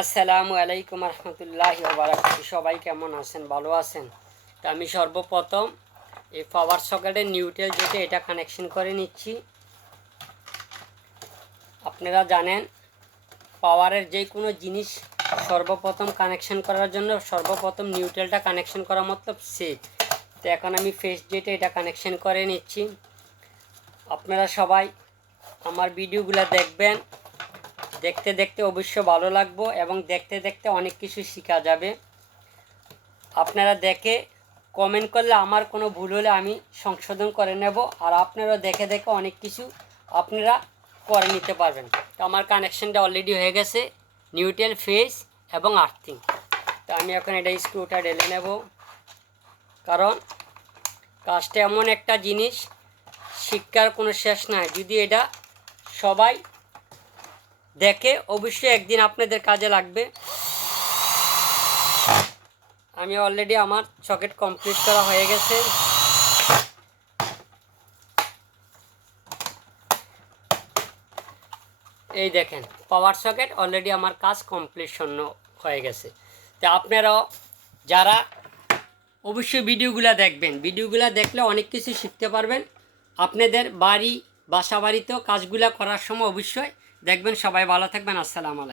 আসসালামু আলাইকুম রহমতুল্লাহি ওয়া বারাকাতুহু। সবাই কেমন আছেন? ভালো আছেন? তো আমি সর্বপ্রথম এই পাওয়ার সকেটের নিউট্রাল যেটা এটা কানেকশন করে নিচ্ছি। আপনারা জানেন পাওয়ারের যে কোনো জিনিস সর্বপ্রথম কানেকশন করার জন্য সর্বপ্রথম নিউট্রালটা কানেকশন করা মতলব সেট। তো এখন আমি ফেস যেটা এটা কানেকশন করে নিচ্ছি। আপনারা সবাই আমার ভিডিওগুলো দেখবেন, দেখতে দেখতে অবশ্য ভালো লাগবে এবং দেখতে দেখতে অনেক কিছু শেখা যাবে। আপনারা দেখে কমেন্ট করলে আমার কোনো ভুল হলে আমি সংশোধন করে নেব, আর আপনারা দেখে দেখে অনেক কিছু আপনারা করে নিতে পারবেন। তো আমার কানেকশানটা অলরেডি হয়ে গেছে নিউট্রাল, ফেস এবং আর্থিং। তো আমি এখন এটা স্ক্রুটা ঢেলে নেব, কারণ কাজটা এমন একটা জিনিস শিক্ষার কোনো শেষ নাই। যদি এটা সবাই দেখে অবশ্যই একদিন আপনাদের কাজে লাগবে। আমি অলরেডি আমার সকেট কমপ্লিট করা হয়ে গেছে। এই দেখেন পাওয়ার সকেট অলরেডি আমার কাজ কমপ্লিশন হয়ে গেছে। তো আপনারাও যারা অবশ্যই ভিডিওগুলো দেখবেন, ভিডিওগুলো দেখলে অনেক কিছু শিখতে পারবেন। আপনাদের বাসা বাড়িতেও কাজগুলো করার সময় অবশ্যই দেখবেন। সবাই ভালো থাকবেন। আসসালামু আলাইকুম।